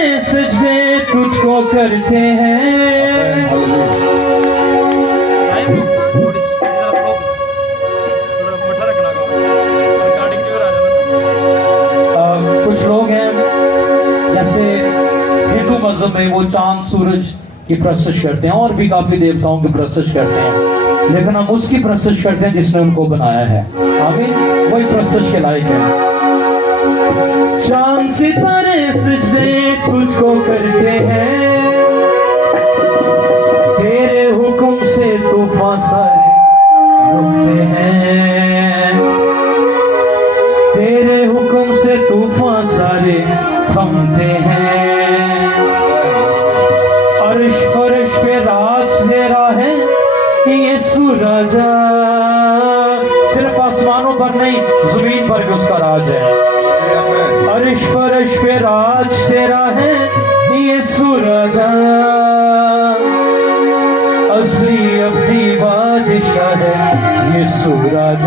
तारे सजदे तुझको करते हैं। कुछ लोग हैं जैसे हिंदू मजहब में वो चांद सूरज की प्रस्तुत करते हैं और भी काफी देवताओं की प्रस्तुत करते हैं, लेकिन हम उसकी प्रस्तुत करते हैं जिसने उनको बनाया है। आमीन, वही प्रस्तुत के लायक है। चांद सितारे सजदे तुझको करते हैं, तेरे हुक्म से तूफान सारे रुकते हैं, तेरे हुक्म से तूफान सारे थमते हैं। अर्श फर्श पे राज दे रहा है ये सूरज, सिर्फ आसमानों पर नहीं जमीन पर भी उसका राज है। अर्श फर्श पे राज तेरा है ये सूरज, असली अब्दी बादशाह है ये सूरज।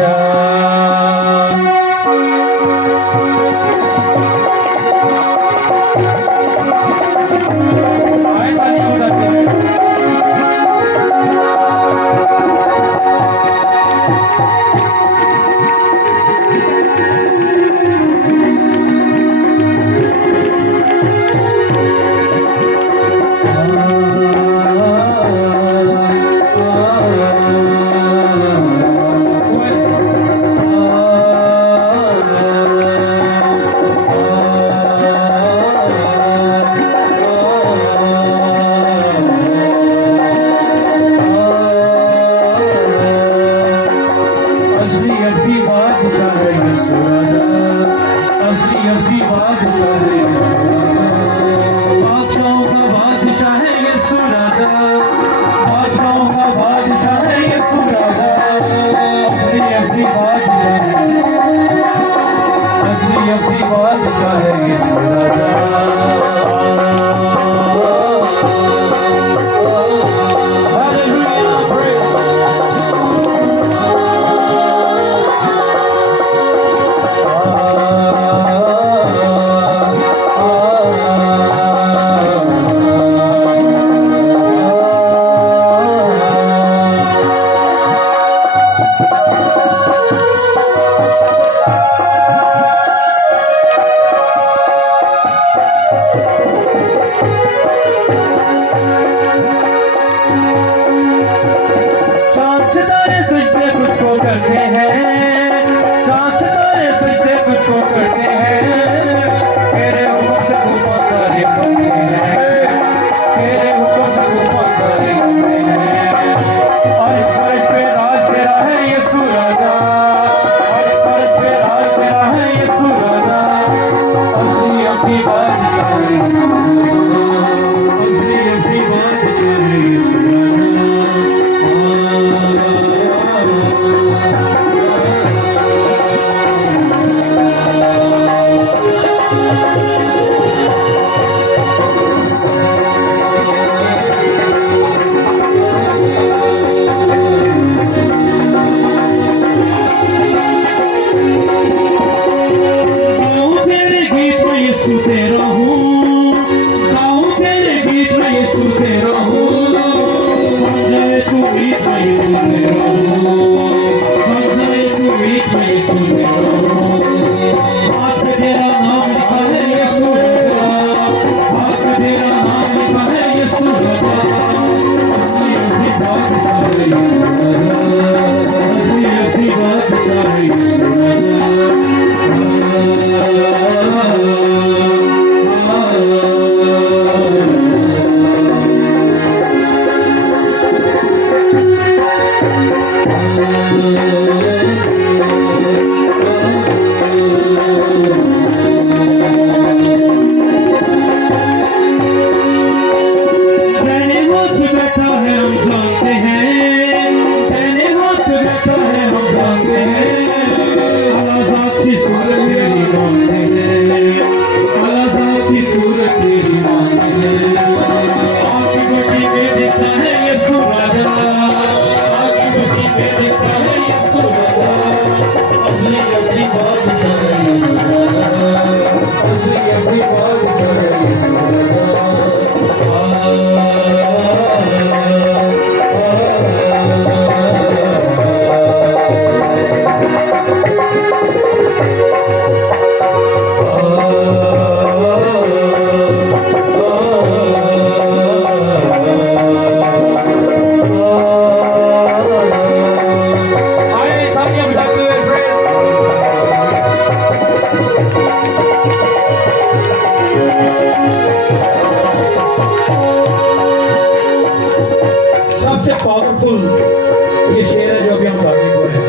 पावरफुल ये शेर है जो अभी हम गाने को हैं।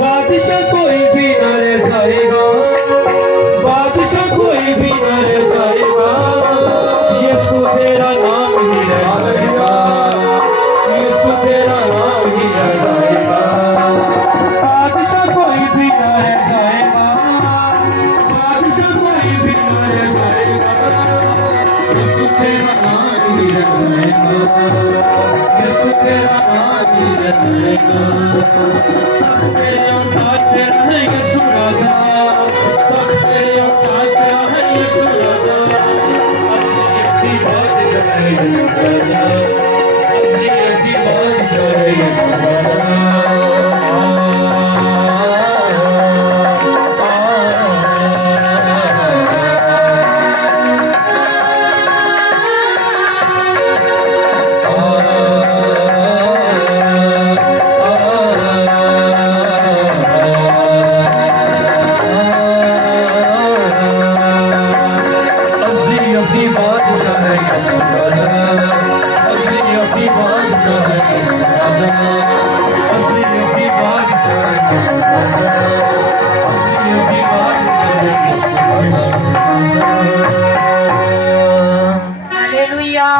बादशाह कोई भी न रह जाएगा, बादशाह कोई भी न रह जाएगा, यीशु तेरा नाम ही रह जाएगा, यीशु तेरा नाम ही रह जाएगा। बादशाह कोई भी न रह जाएगा, बादशाह कोई भी न रह जाएगा, यीशु तेरा नाम ही रह जाएगा, यीशु तेरा नाम ही रह जाएगा। तेरे औकात तेरा है यीशु राजा, तब तेरे औकात तेरा है यीशु राजा। असली बादशाह है यीशु राजा, असली बादशाह है यीशु राजा। हालेलुया।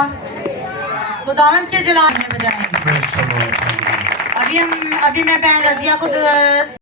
खुदावंद के जलाल में बजाएंगे। अभी मैं बहन रजिया को